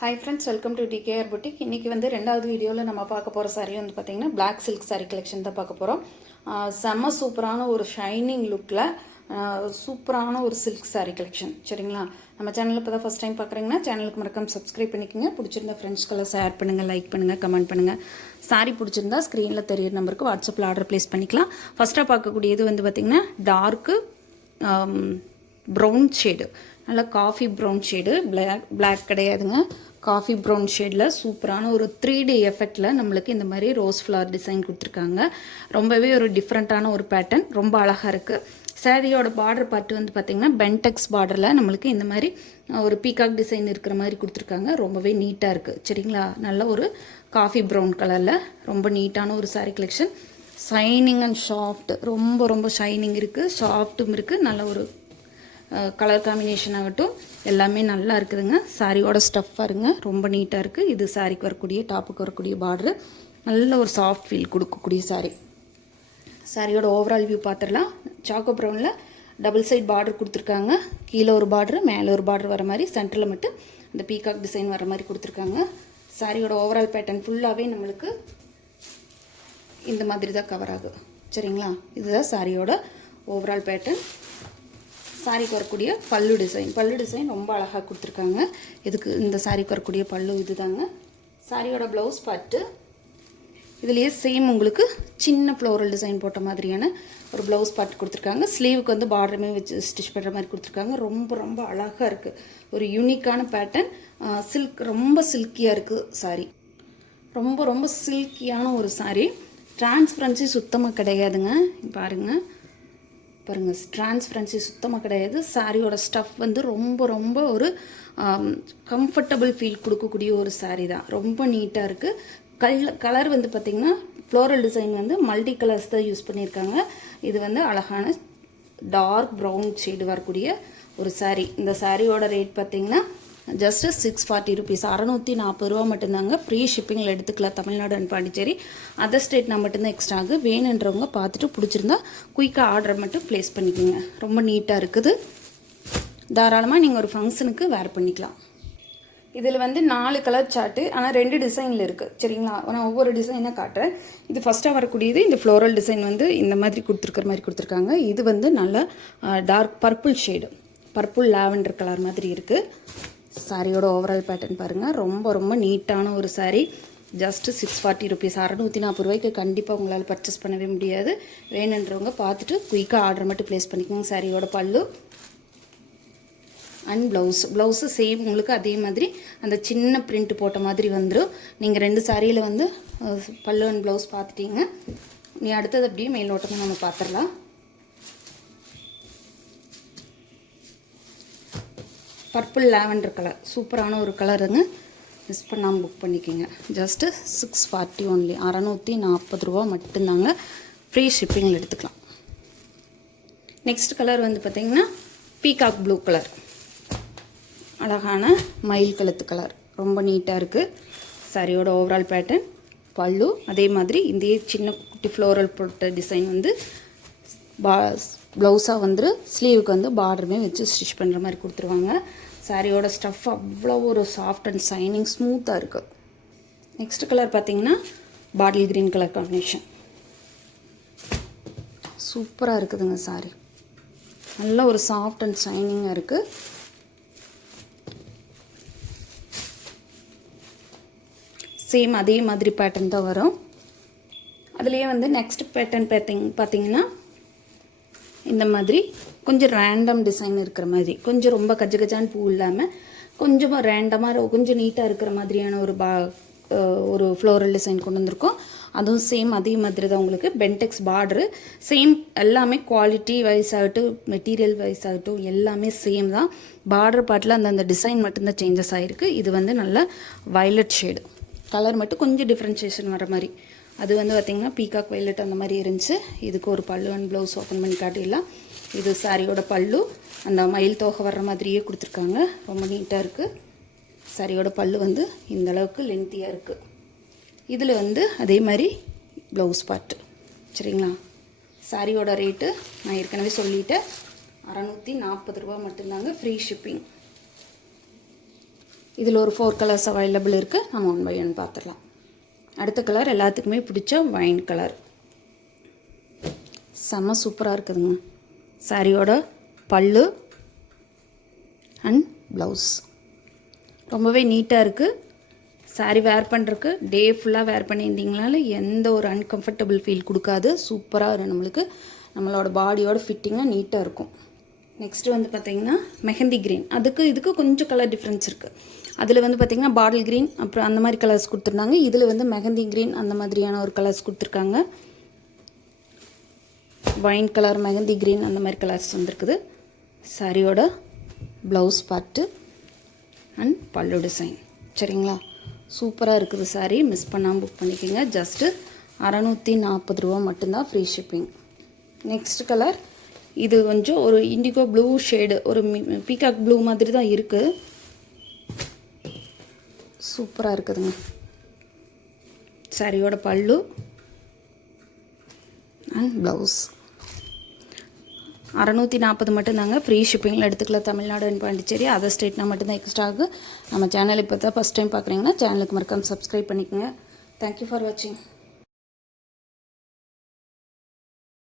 Hi friends, welcome to TKR boutique. இன்றைக்கி வந்து ரெண்டாவது வீடியோவில் நம்ம பார்க்க போகிற saree வந்து பார்த்திங்கன்னா பிளாக் சில்க் saree கலெக்ஷன் தான் பார்க்க போகிறோம். செம்ம சூப்பரான ஒரு ஷைனிங் லுக்கில் சூப்பரான ஒரு சில்க் saree கலெக்ஷன். சரிங்களா? நம்ம சேனலில் இப்போ தான் ஃபஸ்ட் டைம் பார்க்குறீங்கன்னா சேனலுக்கு மறக்காம சப்ஸ்கிரைப் பண்ணிக்கோங்க. பிடிச்சிருந்தா ஃப்ரெண்ட்ஸ்க்கெல்லாம் ஷேர் பண்ணுங்கள், லைக் பண்ணுங்கள், கமெண்ட் பண்ணுங்கள். saree பிடிச்சிருந்தா ஸ்க்ரீனில் தெரியிற நம்பருக்கு வாட்ஸ்அப்பில் ஆர்டர் ப்ளேஸ் பண்ணிக்கலாம். ஃபஸ்ட்டாக பார்க்கக்கூடியது வந்து பார்த்திங்கன்னா டார்க்கு ப்ரௌன் ஷேடு, நல்லா காஃபி ப்ரௌன் ஷேடு, பிளாக் கிடையாதுங்க, காஃபி ப்ரௌன் ஷேடில் சூப்பரான ஒரு 3D எஃபெக்டில் நம்மளுக்கு இந்த மாதிரி ரோஸ் ஃப்ளவர் டிசைன் கொடுத்துருக்காங்க. ரொம்பவே ஒரு டிஃப்ரெண்ட்டான ஒரு பேட்டர்ன், ரொம்ப அழகாக இருக்குது. சாரியோட பார்டர் பார்ட்டு வந்து பார்த்திங்கன்னா பென்டெக்ஸ் பார்டரில் நம்மளுக்கு இந்த மாதிரி ஒரு பீகாக் டிசைன் இருக்கிற மாதிரி கொடுத்துருக்காங்க. ரொம்பவே நீட்டாக இருக்குது. சரிங்களா? நல்ல ஒரு காஃபி ப்ரௌன் கலரில் ரொம்ப நீட்டான ஒரு sari collection. Shining and soft, ரொம்ப ரொம்ப ஷைனிங் இருக்குது, சாஃப்ட்டும் இருக்குது. நல்ல ஒரு கலர் காம்பினேஷன் ஆகட்டும் எல்லாமே நல்லா இருக்குதுங்க. சாரியோட ஸ்டஃப் பாருங்க, ரொம்ப நீட்டாக இருக்குது. இது சாரிக்கு வரக்கூடிய டாப்புக்கு வரக்கூடிய பார்டரு, நல்ல ஒரு சாஃப்ட் ஃபீல் கொடுக்கக்கூடிய சாரீ. சாரியோட ஓவரால் வியூ பார்த்துடலாம். சாக்கோ ப்ரௌனில் டபுள் சைட் பார்டர் கொடுத்துருக்காங்க. கீழே ஒரு பார்டரு, மேலே ஒரு பார்டர் வர மாதிரி, சென்டரில் மட்டும் இந்த பீகாக் டிசைன் வர மாதிரி கொடுத்துருக்காங்க. சாரியோட ஓவரால் பேட்டர்ன் ஃபுல்லாகவே நம்மளுக்கு இந்த மாதிரி தான் கவர் ஆகும். சரிங்களா? இதுதான் சாரியோட ஓவரால் பேட்டர்ன். சாரிக்கு வரக்கூடிய பல்லு டிசைன் ரொம்ப அழகாக கொடுத்துருக்காங்க. இதுக்கு இந்த சாரிக்கு வரக்கூடிய பல்லு இது தாங்க. சாரியோட ப்ளவுஸ் பார்ட்டு இதுலேயே சேம் உங்களுக்கு சின்ன ஃப்ளோரல் டிசைன் போட்ட மாதிரியான ஒரு ப்ளவுஸ் பார்ட் கொடுத்துருக்காங்க. ஸ்லீவுக்கு வந்து பார்டருமே வச்சு ஸ்டிச் பண்ணுற மாதிரி கொடுத்துருக்காங்க. ரொம்ப ரொம்ப அழகாக இருக்குது. ஒரு யூனிக்கான பேட்டர்ன். சில்க், ரொம்ப சில்கியாக இருக்குது சாரி. ரொம்ப ரொம்ப சில்கியான ஒரு சாரி. டிரான்ஸ்பரன்சி சுத்தமாக கிடையாதுங்க. பாருங்கள், டிரான்ஸ்பரன்சி சுத்தமாக கிடையாது. சாரியோட ஸ்டஃப் வந்து ரொம்ப ரொம்ப ஒரு கம்ஃபர்டபுள் ஃபீல் கொடுக்கக்கூடிய ஒரு சாரீ தான். ரொம்ப நீட்டாக இருக்குது. கலர் வந்து பார்த்திங்கன்னா ஃப்ளோரல் டிசைன் வந்து மல்டி கலர்ஸ் தான் யூஸ் பண்ணியிருக்காங்க. இது வந்து அழகான டார்க் ப்ரௌன் ஷேடு வரக்கூடிய ஒரு சாரீ. இந்த சாரியோட ரேட் பார்த்திங்கன்னா ஜஸ்ட்டு 640 ருபீஸ், 640 ரூபா மட்டும்தாங்க. ஃப்ரீ ஷிப்பிங்கில் எடுத்துக்கலாம். தமிழ்நாடு அண்ட் பாண்டிச்சேரி, அதர் ஸ்டேட்னா மட்டும்தான் எக்ஸ்ட்ரா ஆகுது. வேணுன்றவங்க பார்த்துட்டு பிடிச்சிருந்தா குயிக்காக ஆர்டர் மட்டும் ப்ளேஸ் பண்ணிக்கோங்க. ரொம்ப நீட்டாக இருக்குது. தாராளமாக நீங்கள் ஒரு ஃபங்க்ஷனுக்கு வேர் பண்ணிக்கலாம். இதில் வந்து 4 கலர் சார்ட்டு, ஆனால் 2 டிசைனில் இருக்குது. சரிங்களா? நான் ஒவ்வொரு டிசைனாக காட்டுறேன். இது ஃபஸ்ட்டாக வரக்கூடியது இந்த ஃப்ளோரல் டிசைன் வந்து இந்த மாதிரி கொடுத்துருக்குற மாதிரி கொடுத்துருக்காங்க. இது வந்து நல்ல dark purple shade, purple lavender colour மாதிரி இருக்குது. சாரியோட ஓவரால் பேட்டர்ன் பாருங்கள். ரொம்ப ரொம்ப நீட்டான ஒரு சாரீ. ஜஸ்ட்டு 640 ருபீஸ், 640 ரூபாய்க்கு கண்டிப்பாக உங்களால் பர்ச்சேஸ் பண்ணவே முடியாது. வேணுன்றவங்க பார்த்துட்டு குயிக்காக ஆர்டர் மட்டும் ப்ளேஸ் பண்ணிக்கோங்க. சாரியோட பல்லு அண்ட் ப்ளவுஸு சேம் உங்களுக்கு அதே மாதிரி அந்த சின்ன பிரிண்ட் போட்ட மாதிரி வந்துடும். நீங்கள் 2 சாரியில் வந்து பல்லு அண்ட் ப்ளவுஸ் பார்த்துட்டீங்க. நீ அடுத்தது அப்படியே மேலோட்டமாக நம்ம பார்த்துடலாம். பர்பிள் லாவெண்டர் கலர், சூப்பரான ஒரு கலருங்க. மிஸ் பண்ணாமல் புக் பண்ணிக்கோங்க. ஜஸ்ட்டு 640 ஒன்லி, 640 ரூபா மட்டும்தாங்க. ஃப்ரீ ஷிப்பிங்கில் எடுத்துக்கலாம். நெக்ஸ்ட் கலர் வந்து பார்த்திங்கன்னா பீகாக் ப்ளூ கலர், அழகான மயில் கழுத்து கலர், ரொம்ப நீட்டாக இருக்குது. சாரியோட ஓவரால் பேட்டர்ன் பல்லு அதே மாதிரி இந்த சின்ன குட்டி ஃப்ளோரல் போட்ட டிசைன் வந்து ப்ளவுஸாக வந்து ஸ்லீவுக்கு வந்து பார்டருமே வச்சு ஸ்டிச் பண்ணுற மாதிரி கொடுத்துருவாங்க. சாரியோட ஸ்டஃப் அவ்வளோ ஒரு சாஃப்ட் அண்ட் ஷைனிங் ஸ்மூத்தாக இருக்குது. நெக்ஸ்ட் கலர் பார்த்திங்கன்னா பாட்டில் க்ரீன் கலர் காம்பினேஷன். சூப்பராக இருக்குதுங்க சாரி. நல்ல ஒரு சாஃப்ட் அண்ட் ஷைனிங்காக இருக்குது. சேம் அதே மாதிரி பேட்டர்ன் தான் வரும். அதுலேயே வந்து நெக்ஸ்ட் பேட்டர்ன் பார்த்திங்கன்னா இந்த மாதிரி கொஞ்சம் ரேண்டம் டிசைன் இருக்கிற மாதிரி, கொஞ்சம் ரொம்ப கஜகஜான்னு பூ இல்லாமல் கொஞ்சம் ரேண்டமாக கொஞ்சம் நீட்டாக இருக்கிற மாதிரியான ஒரு ஃப்ளோரல் டிசைன் கொண்டு வந்திருக்கோம். அதுவும் சேம் அதே மாதிரி தான் உங்களுக்கு பென்டெக்ஸ் பார்டரு. சேம் எல்லாமே குவாலிட்டி வைஸ் ஆகட்டும், மெட்டீரியல் வைஸ் ஆகட்டும் எல்லாமே சேம் தான். பார்டர் பார்ட்டில் அந்த டிசைன் மட்டும்தான் சேஞ்சஸ் ஆகிருக்கு. இது வந்து நல்ல வயலட் ஷேடு கலர், மட்டும் கொஞ்சம் டிஃப்ரென்ஷியேஷன் வர மாதிரி. அது வந்து பார்த்திங்கன்னா பீகாக் வைலட் அந்த மாதிரி இருந்துச்சு. இதுக்கு ஒரு பல்லு அண்ட் ப்ளவுஸ் ஓப்பன் பண்ணி காட்டிடலாம். இது சாரியோட பல்லு, அந்த மயில் தோகை வர்ற மாதிரியே கொடுத்துருக்காங்க. ரொம்ப நீட்டாக இருக்குது. சாரியோட பல்லு வந்து இந்த அளவுக்கு லென்த்தியாக இருக்குது. இதில் வந்து அதே மாதிரி ப்ளவுஸ் பார்ட்டு. சரிங்களா? சாரியோட ரேட்டு நான் ஏற்கனவே சொல்லிட்டேன், 640 ரூபா மட்டும்தாங்க. Free shipping. இதில் ஒரு 4 கலர்ஸ் அவைலபிள் இருக்குது. நம்ம 1 by 1 பார்த்துடலாம். அடுத்த கலர் எல்லாத்துக்குமே பிடிச்ச வைன் கலர். செம்ம சூப்பராக இருக்குதுங்க. சாரியோட பல்லு அண்ட் ப்ளவுஸ் ரொம்பவே நீட்டாக இருக்குது. சாரி வேர் பண்ணுறதுக்கு டே ஃபுல்லாக வேர் பண்ணியிருந்தீங்கனால எந்த ஒரு அன்கம்ஃபர்டபுள் ஃபீல் கொடுக்காது. சூப்பராக நம்மளுக்கு நம்மளோட பாடியோட ஃபிட்டிங்காக நீட்டாக இருக்கும். நெக்ஸ்ட்டு வந்து பார்த்திங்கன்னா மெஹந்தி க்ரீன். அதுக்கு இதுக்கு கொஞ்சம் கலர் டிஃப்ரென்ஸ் இருக்குது. அதில் வந்து பார்த்திங்கன்னா பாட்டில் க்ரீன் அப்புறம் அந்த மாதிரி கலர்ஸ் கொடுத்துருந்தாங்க. இதில் வந்து மெஹந்தி க்ரீன் அந்த மாதிரியான ஒரு கலர்ஸ் கொடுத்துருக்காங்க. வைன் கலர், மெஹந்தி க்ரீன் அந்த மாதிரி கலர்ஸ் வந்துருக்குது. சாரியோட ப்ளவுஸ் பார்ட்டு அண்ட் பல்லு டிசைன். சரிங்களா, சூப்பராக இருக்குது சாரீ. மிஸ் பண்ணாமல் புக் பண்ணிக்கோங்க. ஜஸ்ட்டு 640 ரூபா மட்டும்தான், ஃப்ரீ ஷிப்பிங். நெக்ஸ்ட் கலர் இது கொஞ்சம் ஒரு இண்டிகோ ப்ளூ ஷேடு, ஒரு பீகாக் ப்ளூ மாதிரி தான் இருக்குது. சூப்பராக இருக்குதுங்க. சாரியோட பல்லு அண்ட் ப்ளவுஸ் 640 மட்டும்தாங்க. ஃப்ரீ ஷிப்பிங்கில் எடுத்துக்கலாம். தமிழ்நாடு அண்ட் பாண்டிச்சேரி, அதர் ஸ்டேட்னா மட்டும்தான் எக்ஸ்ட்ரா ஆகும். நம்ம சேனல் இப்போ தான் ஃபஸ்ட் டைம் பார்க்குறீங்கன்னா சேனலுக்கு மறக்காமல் சப்ஸ்கிரைப் பண்ணிக்கோங்க. தேங்க்யூ ஃபார் வாட்சிங்.